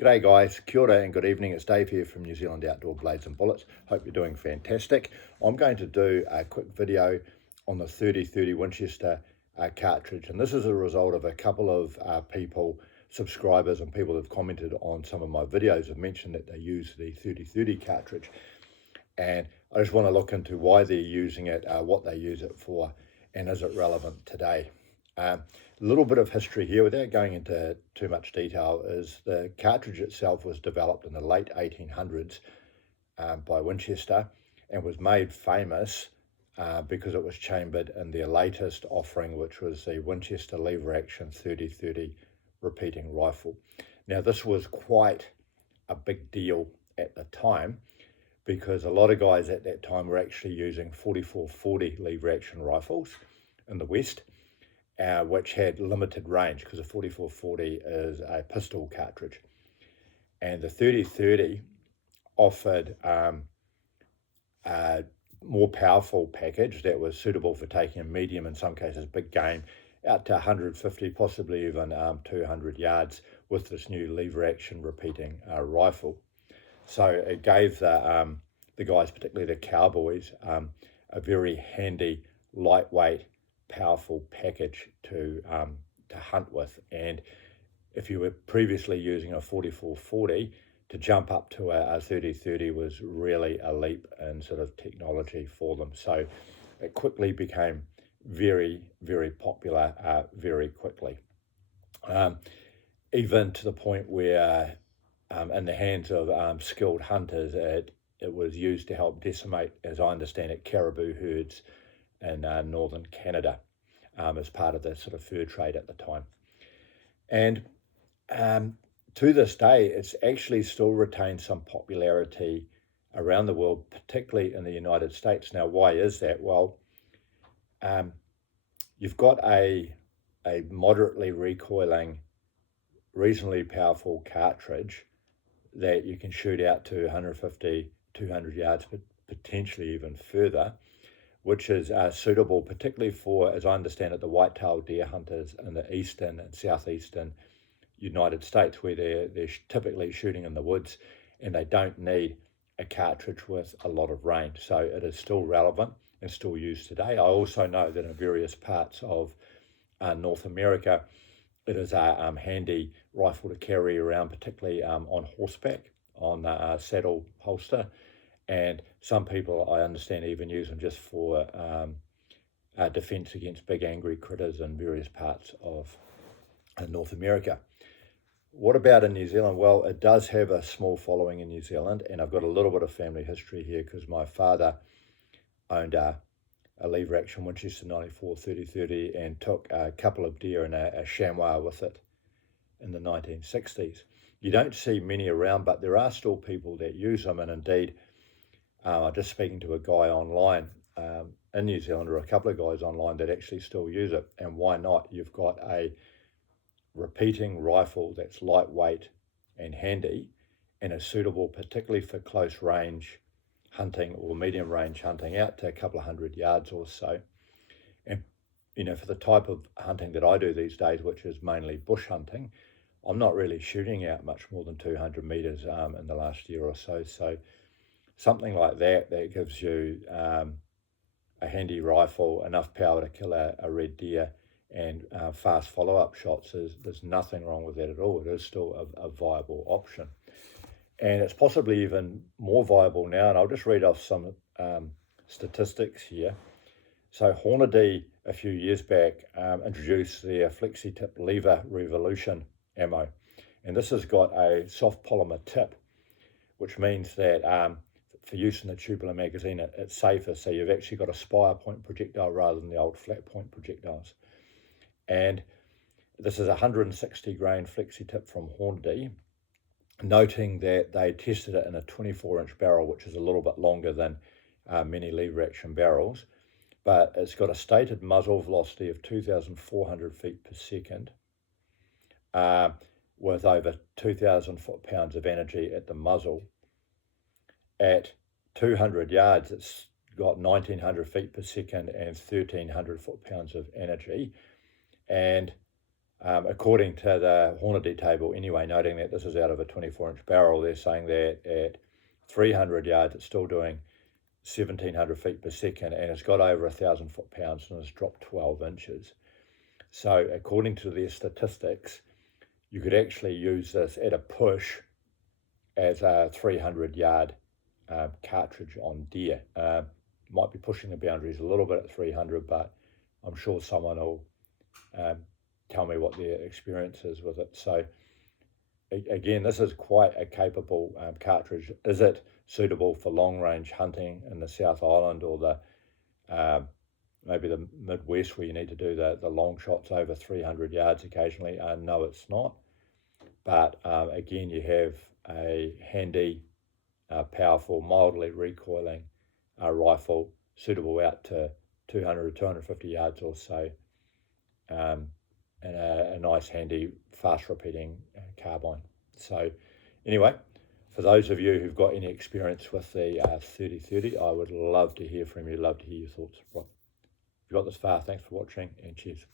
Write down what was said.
G'day guys, kia ora and good evening. It's Dave here from New Zealand Outdoor Blades and Bullets. Hope you're doing fantastic. I'm going to do a quick video on the 3030 Winchester cartridge, and this is a result of a couple of people, subscribers and people that have commented on some of my videos have mentioned that they use the 3030 cartridge, and I just want to look into why they're using it, what they use it for, and is it relevant today. A little bit of history here, without going into too much detail, is the cartridge itself was developed in the late 1800s by Winchester and was made famous because it was chambered in their latest offering, which was the Winchester lever action 3030 repeating rifle. Now, this was quite a big deal at the time because a lot of guys at that time were actually using 4440 lever action rifles in the West, which had limited range because the 4440 is a pistol cartridge. And the 3030 offered a more powerful package that was suitable for taking a medium, in some cases big game, out to 150, possibly even 200 yards with this new lever action repeating rifle. So it gave the guys, particularly the cowboys, a very handy, lightweight, powerful package to hunt with. And if you were previously using a 4440, to jump up to a 3030 was really a leap in sort of technology for them. So it quickly became very, very popular very quickly. Even to the point where in the hands of skilled hunters, it was used to help decimate, as I understand it, caribou herds in northern Canada as part of the sort of fur trade at the time. And to this day, it's actually still retained some popularity around the world, particularly in the United States. Now, why is that? Well, you've got a moderately recoiling, reasonably powerful cartridge that you can shoot out to 150, 200 yards, but potentially even further, which is suitable particularly for, as I understand it, the white-tailed deer hunters in the eastern and southeastern United States, where they're typically shooting in the woods and they don't need a cartridge with a lot of range. So it is still relevant and still used today. I also know that in various parts of North America, it is a handy rifle to carry around, particularly on horseback, on a saddle holster. And some people, I understand, even use them just for defense against big angry critters in various parts of North America. What about in New Zealand? Well, it does have a small following in New Zealand, and I've got a little bit of family history here because my father owned a lever action Winchester 94 3030 and took a couple of deer and a chamois with it in the 1960s. You don't see many around, but there are still people that use them, and indeed, I'm just speaking to a guy online in New Zealand, or a couple of guys online that actually still use it. And why not? You've got a repeating rifle that's lightweight and handy and is suitable particularly for close range hunting or medium range hunting out to a couple of 100 yards or so. And for the type of hunting that I do these days, which is mainly bush hunting, I'm not really shooting out much more than 200 meters in the last year or so. So something like that gives you a handy rifle, enough power to kill a red deer, and fast follow-up shots. There's nothing wrong with that at all. It is still a viable option. And it's possibly even more viable now, and I'll just read off some statistics here. So Hornady, a few years back, introduced their flexi-tip lever revolution ammo. And this has got a soft polymer tip, which means that for use in the tubular magazine, it's safer. So you've actually got a spire point projectile rather than the old flat point projectiles. And this is a 160 grain flexi tip from Hornady, noting that they tested it in a 24-inch barrel, which is a little bit longer than many lever action barrels, but it's got a stated muzzle velocity of 2,400 feet per second with over 2,000 foot-pounds of energy at the muzzle. At 200 yards, it's got 1,900 feet per second and 1,300 foot-pounds of energy. And According to the Hornady table anyway, noting that this is out of a 24-inch barrel, they're saying that at 300 yards it's still doing 1,700 feet per second, and it's got over 1,000 foot-pounds and it's dropped 12 inches. So according to their statistics, you could actually use this at a push as a 300-yard cartridge on deer. Might be pushing the boundaries a little bit at 300, but I'm sure someone will tell me what their experience is with it. So again, this is quite a capable cartridge. Is it suitable for long-range hunting in the South Island or the maybe the Midwest, where you need to do the long shots over 300 yards occasionally? No, it's not. But again, you have a handy, powerful, mildly recoiling rifle suitable out to 200 to 250 yards or so, and a nice, handy, fast repeating carbine. So anyway, for those of you who've got any experience with the 30-30, I would love to hear from you, love to hear your thoughts. Right. If you got this far, thanks for watching, and cheers.